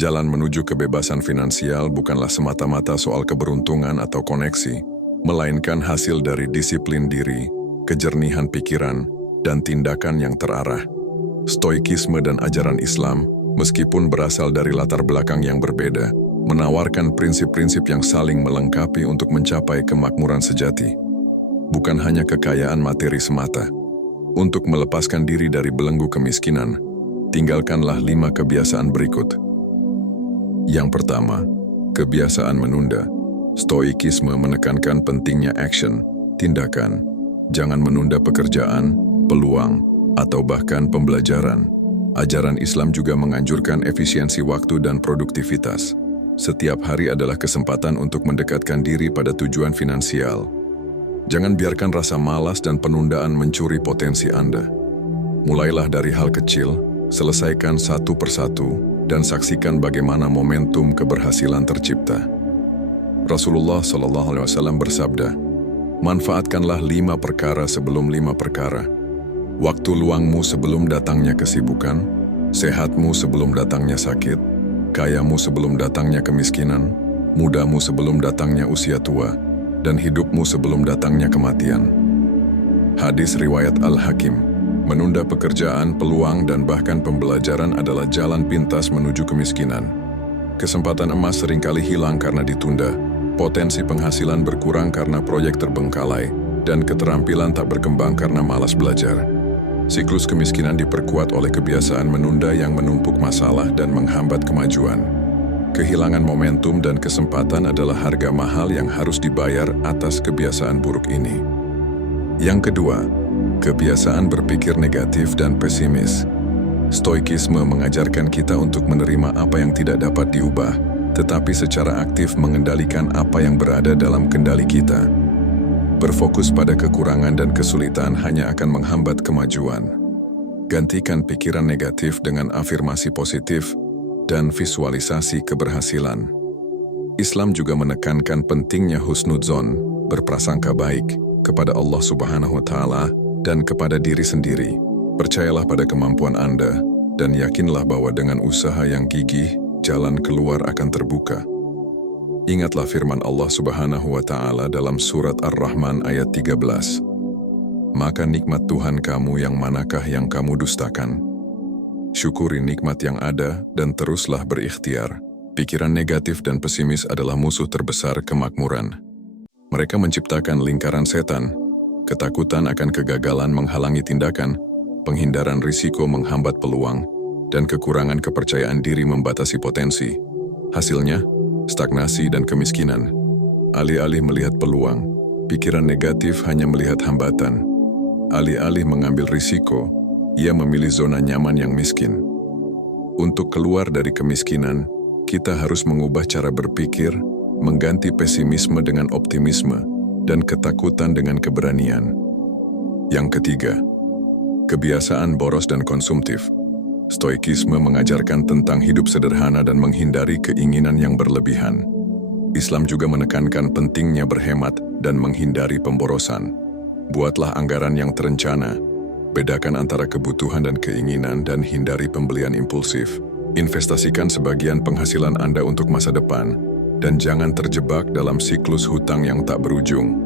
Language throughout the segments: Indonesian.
Jalan menuju kebebasan finansial bukanlah semata-mata soal keberuntungan atau koneksi, melainkan hasil dari disiplin diri, kejernihan pikiran, dan tindakan yang terarah. Stoikisme dan ajaran Islam, meskipun berasal dari latar belakang yang berbeda, menawarkan prinsip-prinsip yang saling melengkapi untuk mencapai kemakmuran sejati. Bukan hanya kekayaan materi semata. Untuk melepaskan diri dari belenggu kemiskinan, tinggalkanlah 5 kebiasaan berikut. Yang pertama, kebiasaan menunda. Stoikisme menekankan pentingnya action, tindakan. Jangan menunda pekerjaan, peluang, atau bahkan pembelajaran. Ajaran Islam juga menganjurkan efisiensi waktu dan produktivitas. Setiap hari adalah kesempatan untuk mendekatkan diri pada tujuan finansial. Jangan biarkan rasa malas dan penundaan mencuri potensi Anda. Mulailah dari hal kecil, selesaikan satu persatu, dan saksikan bagaimana momentum keberhasilan tercipta. Rasulullah SAW bersabda, manfaatkanlah 5 perkara sebelum 5 perkara. Waktu luangmu sebelum datangnya kesibukan, sehatmu sebelum datangnya sakit, kayamu sebelum datangnya kemiskinan, mudamu sebelum datangnya usia tua, dan hidupmu sebelum datangnya kematian. Hadis riwayat Al-Hakim. Menunda pekerjaan, peluang, dan bahkan pembelajaran adalah jalan pintas menuju kemiskinan. Kesempatan emas seringkali hilang karena ditunda, potensi penghasilan berkurang karena proyek terbengkalai, dan keterampilan tak berkembang karena malas belajar. Siklus kemiskinan diperkuat oleh kebiasaan menunda yang menumpuk masalah dan menghambat kemajuan. Kehilangan momentum dan kesempatan adalah harga mahal yang harus dibayar atas kebiasaan buruk ini. Yang kedua, kebiasaan berpikir negatif dan pesimis. Stoikisme mengajarkan kita untuk menerima apa yang tidak dapat diubah, tetapi secara aktif mengendalikan apa yang berada dalam kendali kita. Berfokus pada kekurangan dan kesulitan hanya akan menghambat kemajuan. Gantikan pikiran negatif dengan afirmasi positif dan visualisasi keberhasilan. Islam juga menekankan pentingnya husnudzon, berprasangka baik kepada Allah Subhanahu wa Ta'ala dan kepada diri sendiri. Percayalah pada kemampuan Anda dan yakinlah bahwa dengan usaha yang gigih, jalan keluar akan terbuka. Ingatlah firman Allah Subhanahu wa Ta'ala dalam surat Ar-Rahman ayat 13. Maka nikmat Tuhan kamu yang manakah yang kamu dustakan? Syukuri nikmat yang ada dan teruslah berikhtiar. Pikiran negatif dan pesimis adalah musuh terbesar kemakmuran. Mereka menciptakan lingkaran setan. Ketakutan akan kegagalan menghalangi tindakan, penghindaran risiko menghambat peluang, dan kekurangan kepercayaan diri membatasi potensi. Hasilnya, stagnasi dan kemiskinan. Alih-alih melihat peluang, pikiran negatif hanya melihat hambatan. Alih-alih mengambil risiko, ia memilih zona nyaman yang miskin. Untuk keluar dari kemiskinan, kita harus mengubah cara berpikir, mengganti pesimisme dengan optimisme, dan ketakutan dengan keberanian. Yang ketiga, kebiasaan boros dan konsumtif. Stoikisme mengajarkan tentang hidup sederhana dan menghindari keinginan yang berlebihan. Islam juga menekankan pentingnya berhemat dan menghindari pemborosan. Buatlah anggaran yang terencana, bedakan antara kebutuhan dan keinginan dan hindari pembelian impulsif. Investasikan sebagian penghasilan Anda untuk masa depan, dan jangan terjebak dalam siklus hutang yang tak berujung.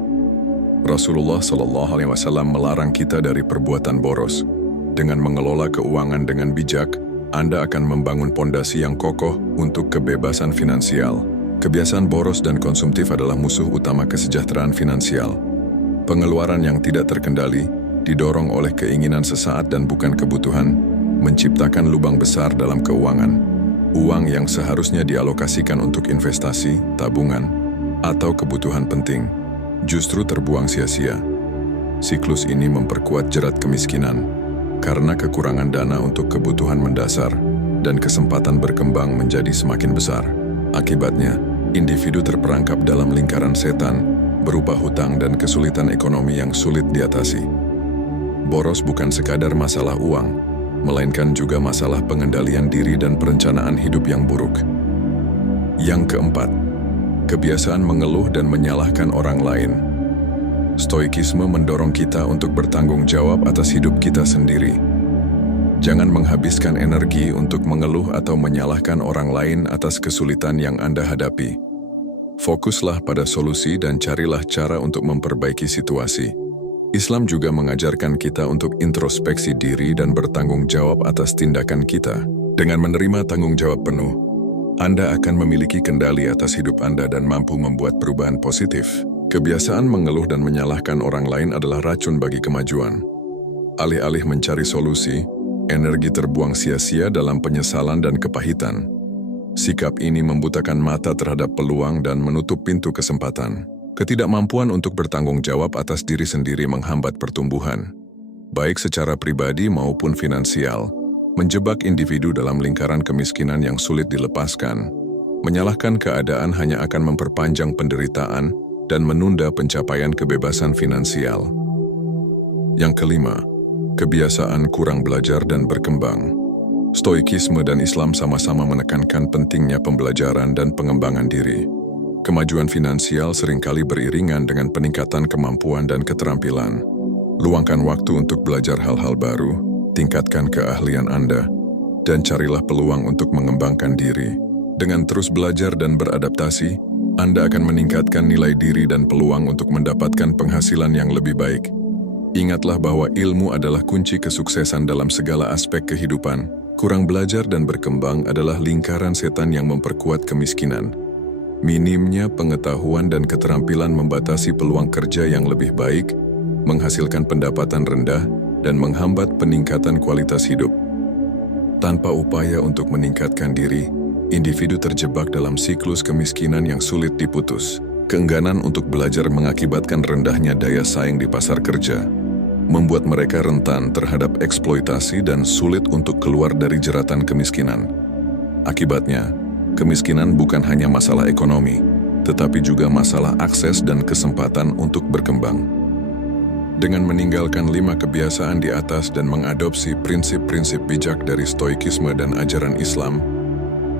Rasulullah SAW melarang kita dari perbuatan boros. Dengan mengelola keuangan dengan bijak, Anda akan membangun pondasi yang kokoh untuk kebebasan finansial. Kebiasaan boros dan konsumtif adalah musuh utama kesejahteraan finansial. Pengeluaran yang tidak terkendali, didorong oleh keinginan sesaat dan bukan kebutuhan, menciptakan lubang besar dalam keuangan. Uang yang seharusnya dialokasikan untuk investasi, tabungan, atau kebutuhan penting, justru terbuang sia-sia. Siklus ini memperkuat jerat kemiskinan, karena kekurangan dana untuk kebutuhan mendasar dan kesempatan berkembang menjadi semakin besar. Akibatnya, individu terperangkap dalam lingkaran setan, berupa hutang dan kesulitan ekonomi yang sulit diatasi. Boros bukan sekadar masalah uang, melainkan juga masalah pengendalian diri dan perencanaan hidup yang buruk. Yang keempat, kebiasaan mengeluh dan menyalahkan orang lain. Stoikisme mendorong kita untuk bertanggung jawab atas hidup kita sendiri. Jangan menghabiskan energi untuk mengeluh atau menyalahkan orang lain atas kesulitan yang Anda hadapi. Fokuslah pada solusi dan carilah cara untuk memperbaiki situasi. Islam juga mengajarkan kita untuk introspeksi diri dan bertanggung jawab atas tindakan kita. Dengan menerima tanggung jawab penuh, Anda akan memiliki kendali atas hidup Anda dan mampu membuat perubahan positif. Kebiasaan mengeluh dan menyalahkan orang lain adalah racun bagi kemajuan. Alih-alih mencari solusi, energi terbuang sia-sia dalam penyesalan dan kepahitan. Sikap ini membutakan mata terhadap peluang dan menutup pintu kesempatan. Ketidakmampuan untuk bertanggung jawab atas diri sendiri menghambat pertumbuhan, baik secara pribadi maupun finansial, menjebak individu dalam lingkaran kemiskinan yang sulit dilepaskan. Menyalahkan keadaan hanya akan memperpanjang penderitaan dan menunda pencapaian kebebasan finansial. Yang kelima, kebiasaan kurang belajar dan berkembang. Stoikisme dan Islam sama-sama menekankan pentingnya pembelajaran dan pengembangan diri. Kemajuan finansial seringkali beriringan dengan peningkatan kemampuan dan keterampilan. Luangkan waktu untuk belajar hal-hal baru, tingkatkan keahlian Anda, dan carilah peluang untuk mengembangkan diri. Dengan terus belajar dan beradaptasi, Anda akan meningkatkan nilai diri dan peluang untuk mendapatkan penghasilan yang lebih baik. Ingatlah bahwa ilmu adalah kunci kesuksesan dalam segala aspek kehidupan. Kurang belajar dan berkembang adalah lingkaran setan yang memperkuat kemiskinan. Minimnya pengetahuan dan keterampilan membatasi peluang kerja yang lebih baik, menghasilkan pendapatan rendah, dan menghambat peningkatan kualitas hidup. Tanpa upaya untuk meningkatkan diri, individu terjebak dalam siklus kemiskinan yang sulit diputus. Keengganan untuk belajar mengakibatkan rendahnya daya saing di pasar kerja, membuat mereka rentan terhadap eksploitasi dan sulit untuk keluar dari jeratan kemiskinan. Akibatnya, kemiskinan bukan hanya masalah ekonomi, tetapi juga masalah akses dan kesempatan untuk berkembang. Dengan meninggalkan 5 kebiasaan di atas dan mengadopsi prinsip-prinsip bijak dari Stoikisme dan ajaran Islam,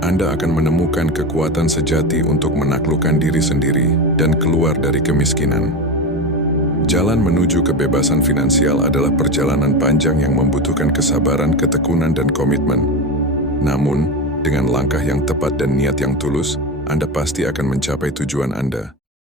Anda akan menemukan kekuatan sejati untuk menaklukkan diri sendiri dan keluar dari kemiskinan. Jalan menuju kebebasan finansial adalah perjalanan panjang yang membutuhkan kesabaran, ketekunan, dan komitmen. Namun, dengan langkah yang tepat dan niat yang tulus, Anda pasti akan mencapai tujuan Anda.